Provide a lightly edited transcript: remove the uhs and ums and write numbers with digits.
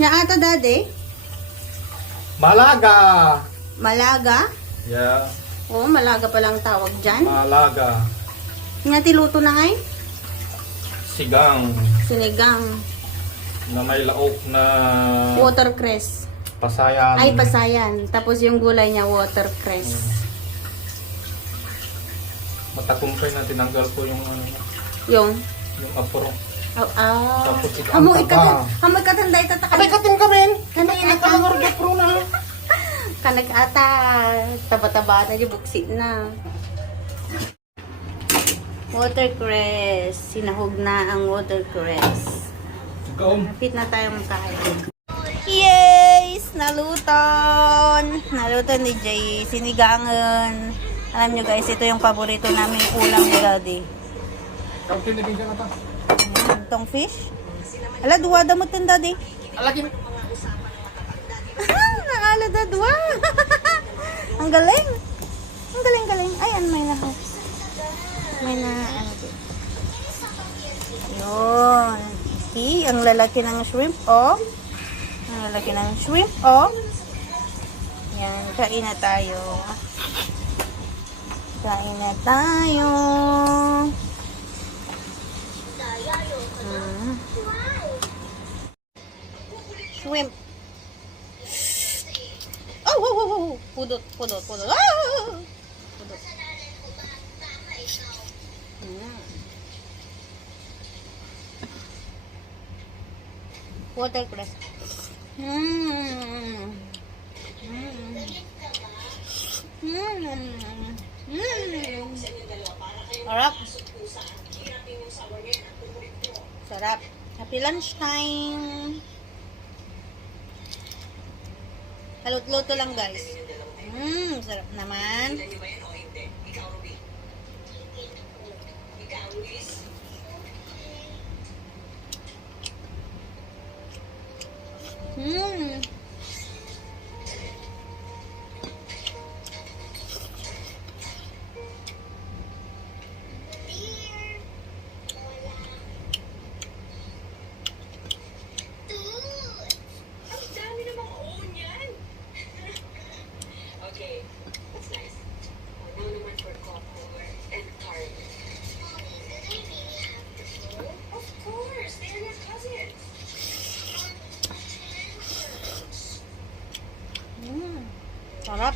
Nya ata daddy? Malaga. Malaga? Yeah, Oo, malaga palang tawag dyan. malaga. Nga tiluto na ngay? Sigang Sinigang. na may laok na Watercress. pasayan. Ay, pasayan. Tapos yung gulay niya, watercress. Matakumpay na tinanggal ko yung ano, Yung? yung apro. Ah. Tapos ito ang Hamo taba. ikatanda itatakal. Abay katin kami. Kanag Kanay nakalangar na apro na. Kanag ata. Taba-taba na yung buksit na. Watercress. Sinahog na ang watercress. Ikaw. Napit na tayong kain. Yes! Naluton! Naluton ni Jay. Sinigangan. Alam nyo guys, ito yung paborito namin ulam ni Daddy. Ikaw tinibigyan na ta. Ayan, itong fish. Ala, duwa damot yung Daddy. Alagi. Naala da duwa. Ang galing. Ang galing. Ayan, may na. May na, ano dito. Yun. See, ang lalaki ng shrimp, oh. Ang lalaki ng shrimp, oh. Yan, kain na tayo. Kain na tayo. Mm. Shrimp. Oh. Pudot. Ah! Pudot. Mm. Watercress. Sarap. Happy lunchtime. Halot-luto lang guys. Sarap naman. Sarap.